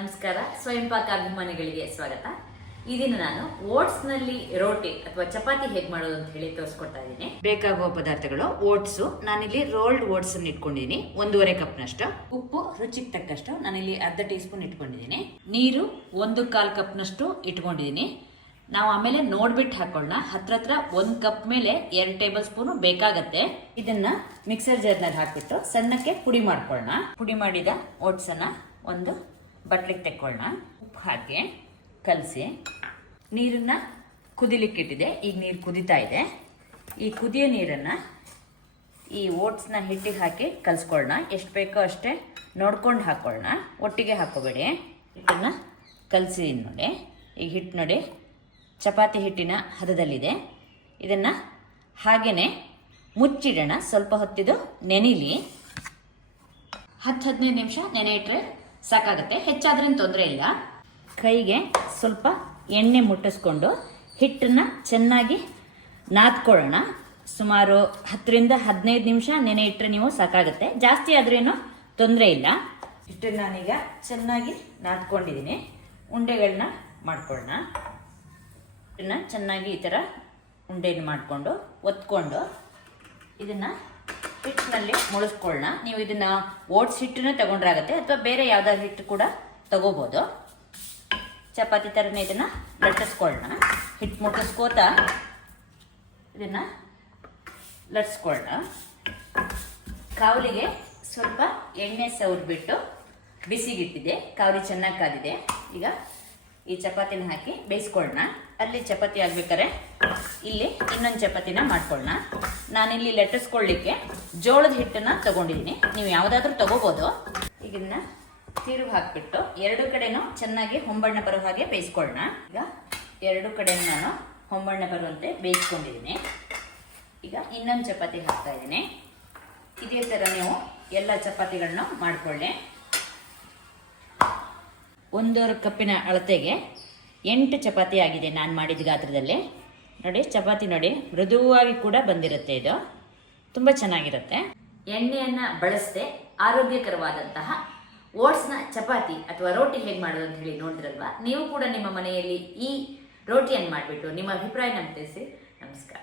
ನಮಸ್ಕಾರ. ಸ್ವಯಂ ಪಾಕ ಅಭಿಮಾನಿಗಳಿಗೆ ಸ್ವಾಗತ. ಈ ದಿನ ನಾನು ಓಟ್ಸ್ ನಲ್ಲಿ ರೋಟಿ ಅಥವಾ ಚಪಾತಿ ಹೇಗೆ ಮಾಡೋದು ಅಂತ ಹೇಳಿ ತೋರಿಸ್ಕೊಡ್ತಾ ಇದ್ದೀನಿ. ಬೇಕಾಗುವ ಪದಾರ್ಥಗಳು ಓಟ್ಸ್. ನಾನಿಲ್ಲಿ ರೋಲ್ಡ್ ಓಟ್ಸ್ ಅನ್ನು ಇಟ್ಕೊಂಡಿದ್ದೀನಿ, 1.5 ಕಪ್ನಷ್ಟು. ಉಪ್ಪು ರುಚಿಗೆ ತಕ್ಕಷ್ಟು, ನಾನಿಲ್ಲಿ ಅರ್ಧ ಟೀ ಸ್ಪೂನ್ ಇಟ್ಕೊಂಡಿದ್ದೀನಿ. ನೀರು 1/4 ಕಪ್ನಷ್ಟು ಇಟ್ಕೊಂಡಿದ್ದೀನಿ. ನಾವು ಆಮೇಲೆ ನೋಡ್ಬಿಟ್ಟು ಹಾಕೊಳ್ಳೋಣ. ಹತ್ರ 1 ಕಪ್ ಮೇಲೆ 2 ಟೇಬಲ್ ಸ್ಪೂನ್ ಬೇಕಾಗತ್ತೆ. ಇದನ್ನ ಮಿಕ್ಸರ್ ಜಾರ್ನಲ್ಲಿ ಹಾಕ್ಬಿಟ್ಟು ಸಣ್ಣಕ್ಕೆ ಪುಡಿ ಮಾಡ್ಕೊಳ್ಳೋಣ. ಪುಡಿ ಮಾಡಿದ ಓಟ್ಸ್ ಅನ್ನ ಒಂದು ಬಟ್ಲಿಗೆ ತೆಕ್ಕೊಳ್ಳೋಣ. ಉಪ್ಪು ಹಾಕಿ ಕಲಸಿ ನೀರನ್ನ ಕುದಿಲಿಕ್ಕಿಟ್ಟಿದೆ. ಈಗ ನೀರು ಕುದಿತಾ ಇದೆ. ಈ ಕುದಿಯೋ ನೀರನ್ನ ಈ ಓಟ್ಸ್ನ ಹಿಟ್ಟಿಗೆ ಹಾಕಿ ಕಲ್ಸ್ಕೊಳ್ಳೋಣ. ಎಷ್ಟು ಬೇಕೋ ಅಷ್ಟೇ ನೋಡ್ಕೊಂಡು ಹಾಕೊಳ್ಳೋಣ, ಒಟ್ಟಿಗೆ ಹಾಕೋಬೇಡಿ. ಹಿಟ್ಟನ್ನ ಕಲಸಿ ನೋಡಿ. ಈ ಹಿಟ್ಟು ನೋಡಿ ಚಪಾತಿ ಹಿಟ್ಟಿನ ಹದದಲ್ಲಿದೆ. ಇದನ್ನ ಹಾಗೇನೆ ಮುಚ್ಚಿಡೋಣ. ಸ್ವಲ್ಪ ಹೊತ್ತಿದು ನೆನಿಲಿ. 10-15 ನಿಮಿಷ ನೆನೆ ಇಟ್ಟರೆ ಸಾಕಾಗುತ್ತೆ. ಹೆಚ್ಚಾದ್ರೇನು ತೊಂದರೆ ಇಲ್ಲ. ಕೈಗೆ ಸ್ವಲ್ಪ ಎಣ್ಣೆ ಮುಟ್ಟಿಸ್ಕೊಂಡು ಹಿಟ್ಟನ್ನ ಚೆನ್ನಾಗಿ ನಾದ್ಕೊಳ್ಳೋಣ. ಸುಮಾರು 10-15 ನಿಮಿಷ ನೆನೆ ಇಟ್ಟರೆ ನೀವು ಸಾಕಾಗುತ್ತೆ. ಜಾಸ್ತಿ ಆದ್ರೇನು ತೊಂದರೆ ಇಲ್ಲ. ಹಿಟ್ಟನ್ನು ನಾನೀಗ ಚೆನ್ನಾಗಿ ನಾದ್ಕೊಂಡಿದ್ದೀನಿ. ಉಂಡೆಗಳನ್ನ ಮಾಡ್ಕೊಳ್ಳೋಣ. ಇದನ್ನ ಚೆನ್ನಾಗಿ ಈ ಥರ ಉಂಡೆನ ಮಾಡಿಕೊಂಡು ಒತ್ಕೊಂಡು ಇದನ್ನ ಹಿಟ್ಟಿನಲ್ಲಿ ಮುಳಿಸ್ಕೊಳ್ಳೋಣ. ನೀವು ಇದನ್ನ ಓಟ್ಸ್ ಹಿಟ್ಟನ್ನ ತಗೊಂಡ್ರಾಗತ್ತೆ, ಅಥವಾ ಬೇರೆ ಯಾವ್ದಾದ್ರು ಹಿಟ್ಟು ಕೂಡ ತಗೋಬಹುದು. ಚಪಾತಿ ಥರನೇ ಇದನ್ನ ಲಟ್ಟಿಸ್ಕೊಳ್ಳೋಣ. ಹಿಟ್ಟು ಮುಟ್ಟಿಸ್ಕೋತಾ ಇದನ್ನ ಲಟ್ಸ್ಕೊಳ್ಳೋಣ. ಕಾವಲಿಗೆ ಸ್ವಲ್ಪ ಎಣ್ಣೆ ಸವರ್ಬಿಟ್ಟು ಬಿಸಿಗಿಟ್ಟಿದೆ. ಕಾವಲಿ ಚೆನ್ನಾಗಿ ಕಾದಿದೆ. ಈಗ ಈ ಚಪಾತಿನ ಹಾಕಿ ಬೇಯಿಸ್ಕೊಳ್ಳೋಣ. ಅಲ್ಲಿ ಚಪಾತಿ ಆಗ್ಬೇಕಾರೆ ಇಲ್ಲಿ ಇನ್ನೊಂದು ಚಪಾತಿನ ಮಾಡ್ಕೊಳ್ಳೋಣ. ನಾನಿಲ್ಲಿ ಲಟ್ಟಿಸ್ಕೊಳ್ಳಿಕ್ಕೆ ಜೋಳದ ಹಿಟ್ಟನ್ನ ತಗೊಂಡಿದ್ದೀನಿ. ನೀವು ಯಾವುದಾದ್ರೂ ತಗೋಬೋದು. ಈಗಿನ್ನ ತಿರುಗಿ ಹಾಕ್ಬಿಟ್ಟು 2 ಕಡೆನೂ ಚೆನ್ನಾಗಿ ಹೊಂಬಣ್ಣ ಬರೋ ಹಾಗೆ ಬೇಯಿಸ್ಕೊಳ್ಳೋಣ. ಈಗ 2 ಕಡೆ ನಾನು ಹೊಂಬಣ್ಣ ಬರುವಂತೆ ಬೇಯಿಸ್ಕೊಂಡಿದ್ದೀನಿ. ಈಗ ಇನ್ನೊಂದು ಚಪಾತಿ ಹಾಕ್ತಾ ಇದ್ದೀನಿ. ಇದೇ ಥರ ನೀವು ಎಲ್ಲ ಚಪಾತಿಗಳನ್ನ ಮಾಡ್ಕೊಳ್ಳಿ. 1.5 ಕಪ್ಪಿನ ಅಳತೆಗೆ 8 ಚಪಾತಿ ಆಗಿದೆ ನಾನು ಮಾಡಿದ ಗಾತ್ರದಲ್ಲಿ. ನೋಡಿ ಚಪಾತಿ ನೋಡಿ ಮೃದುವಾಗಿ ಕೂಡ ಬಂದಿರುತ್ತೆ. ಇದು ತುಂಬ ಚೆನ್ನಾಗಿರುತ್ತೆ. ಎಣ್ಣೆಯನ್ನು ಬಳಸದೆ ಆರೋಗ್ಯಕರವಾದಂತಹ ಓಟ್ಸ್ನ ಚಪಾತಿ ಅಥವಾ ರೋಟಿ ಹೇಗೆ ಮಾಡೋದು ಅಂತ ಹೇಳಿ ನೋಡಿದ್ರಲ್ವಾ? ನೀವು ಕೂಡ ನಿಮ್ಮ ಮನೆಯಲ್ಲಿ ಈ ರೋಟಿಯನ್ನು ಮಾಡಿಬಿಟ್ಟು ನಿಮ್ಮ ಅಭಿಪ್ರಾಯ ನಮಗೆ ತಿಳಿಸಿ. ನಮಸ್ಕಾರ.